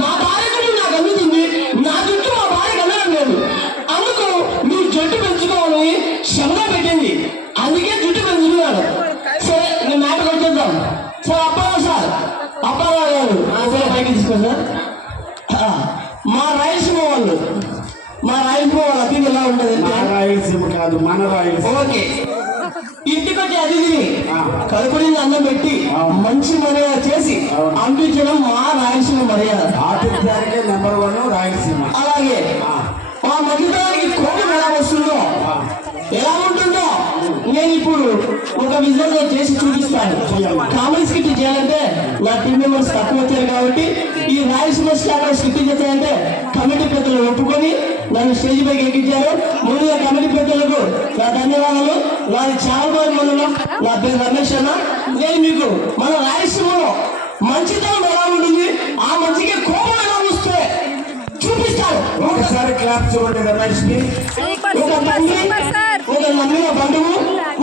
మా భార్యకు నాకు అందుతుంది, నా జుట్టు మా భార్యకు అందడం లేదు. అందుకు మీ జుట్టు పెంచుకోవాలని శ్రమగా పెట్టింది, అందుకే జుట్టు పెంచుకున్నాడు. సరే నేను మ్యాటర్ వచ్చేద్దాం. సార్ అప్పారావు గారు ఒకసారి పైకి తీసుకోండి సార్. మా రాయలసీమ వాళ్ళు అతిథి ఎలా ఉంటుంది? రాయలసీమ కాదు, మన రాయలసీమ. ఓకే, ఇంటికి వచ్చే అతిథిని కడుపుని అన్నం పెట్టి మంచి మర్యాద చేసి అందించడం మా రాయలసీమ మర్యాద. ఆతిథ్యానికే నెంబర్ 1 రాయలసీమ. అలాగే మా మందిరానికి కోపం ఎలా వస్తుందో, ఎలా ఉంటుందో నేను ఇప్పుడు ఒక విజువల్ చేసి చూపిస్తాను. కామెడీ స్కిట్ చేయాలంటే నా టీం మెంబర్స్ తక్కువ వచ్చారు కాబట్టి ఈ రాయలసీమ స్టార్ స్కిట్ చేయాలంటే కమిటీ పెద్దలు ఒప్పుకొని నన్ను స్టేజ్ పైకి ఎక్కించారు. ముందుగా కమిటీ పెద్దలకు నా ధన్యవాదాలు. నాది చాలా మండలం, నా పేరు రమేష్ అన్న. నేను మీకు మన రాయలసీమలో మంచితనం ఎలా ఉంటుంది, ఆ మంచికి కోపం ఎలా వస్తే చూపిస్తాను. ఒకసారి క్లాప్ చూడండి రమేష్ కి. ఒక తండ్రి, ఒక నమ్మిన బంధువు,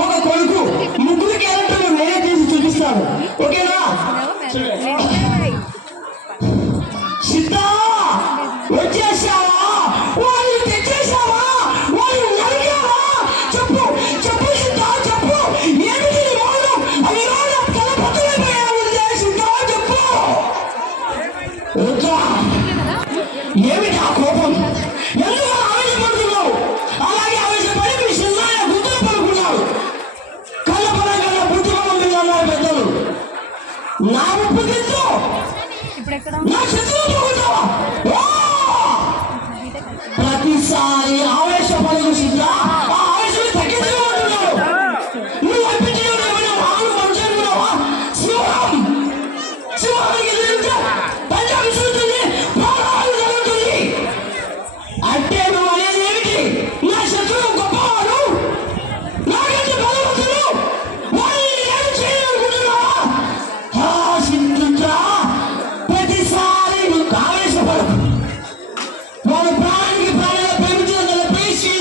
ఒక కొడుకు, ముగ్గురు క్యారెక్టర్లు నేనే చేసి చూపిస్తాను. ఓకేనా? సిద్ధా వచ్చేసావా? వాళ్ళు తెచ్చేసావా? వాళ్ళు నరిగావా? చెప్పు సిద్ధా, చెప్పు. ఏమిటి వాళ్ళు అవి తలపతులైపోయావు సిద్ధా, చెప్పు. ఏమిటి ఆ కోపం? ఎందుకు ఆవేశపడుతున్నావు? అలాగే ఆవేశపడి మీ సినిమాయ గుర్తులు పడుకున్నావు. కళ్ళపరంగా బుద్ధిమంతులు అన్నారు పెద్దలు. నా ఉప్పు తెచ్చు, నా శత్రువు పోగొట్టావా? ప్రతిసారి ఆవేశపడదు సిద్ధ, ఆ ఆవేశం తగ్గించుకుంటున్నావు. నువ్వు అనిపించిన మామూలు మనుషులు అనుకున్నావా? సింహానికి ఎదిరించా పంజాబ్ చూస్తుంది, ప్రాణాలు జరుగుతుంది అంటే నువ్వు అనేది ఏమిటి? నా శత్రువు గొప్పవాడు, నాకంటే బలవంతులు, వాళ్ళని ఏమి చేయాలనుకుంటున్నావా? సిద్ధ, ప్రతిసారి నువ్వు ఆవేశపడదు. వాళ్ళ ప్రాణానికి ప్రాణాలు ప్రేమించిన ప్రేసి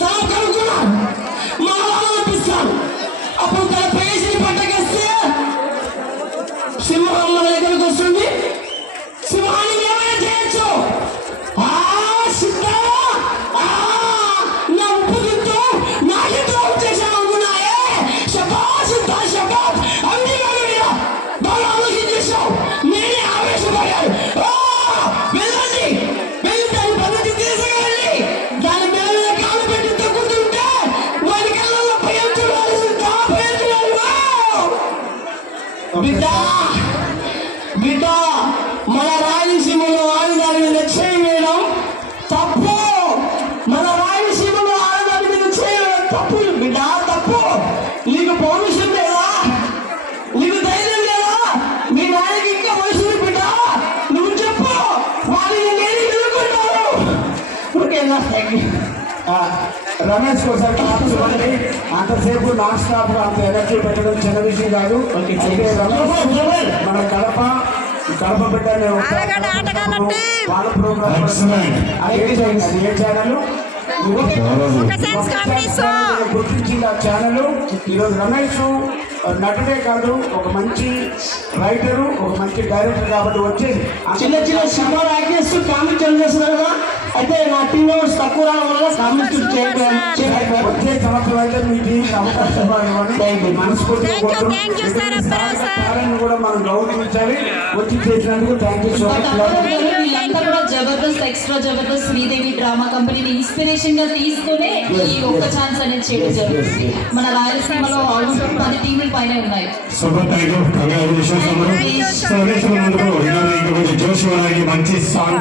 తల కనుక్కున్నాను, మా వాళ్ళు అనిపిస్తాను. అప్పుడు తన ప్రేసిని పట్టకేస్తే సింహం మన దగ్గరకు వస్తుంది. సింహానికి ఏమైనా చేయొచ్చు. నా ఉప్పు తింటూ నా ఇంట్లో వచ్చేసాను అనుకున్నాయే. శబాష్ శబాష్, అంగీకారం బాగా ఆలోచించేసావు. నేనే ఆవేశపడ్డాను. వెళ్ళండి, వెళ్ళి దాని పద్ధతి తీసుకెళ్ళండి. దాని మీద కాలు పెట్టి తగ్గుతుంటే వాడి కళ్ళల్లో భయం చూడాలి. బిడ్డ, మన రాయలసీమలో ఆయుధాల మీద చేయడం తప్పు. మన రాయలసీమలో ఆయుధాల మీద చేయడం తప్పు బిడ్డ, తప్పు. నీకు పౌరుషం లేదా? నీకు ధైర్యం లేదా? మీ నాయనకి ఇంకా వయసు బిడ్డ, నువ్వు చెప్పు. వాళ్ళని నేను ఎదుర్కొంటాను. ఓకేనా? రమేష్ ఒకసారి క్లాప్ చూడండి. అంతసేపు నాన్ స్టాప్ గా అంత ఎనర్జీ పెట్టడం చిన్న విషయం కాదు. మన కడప బిడ్డ వాళ్ళ ప్రోగ్రామ్ అది ఏ ఛానల్ గుర్తించింది. ఆ ఛానల్ ఈరోజు రమేష్ నటుడే కాదు, ఒక మంచి రైటరు, ఒక మంచి డైరెక్టర్ కాబట్టి వచ్చేసి చిన్న సినిమాలు యాక్ట్ చేస్తూ కామెడీ చేస్తున్నారు కదా. అయితే నా టీం మెంబర్స్ తక్కువ రావడం వల్ల కామెడీ వచ్చే సంవత్సరం అయితే మీ టీంకి అవకాశం మనస్ఫూర్తిగా కూడా మనం గౌరవించాలి. వచ్చి చేసినందుకు thank you so much. Jabardasth extra Jabardasth Sridevi drama కంపెనీని ఇన్స్పిరేషన్ గా తీసుకునే ఈ ఒక్క ఛాన్స్ అనేది చేయడం జరుగుతుంది. మన రాయలసీమలో ఆల్మోస్ట్ 10 టీంలు పైన ఉన్నాయి. మంచి సాంగ్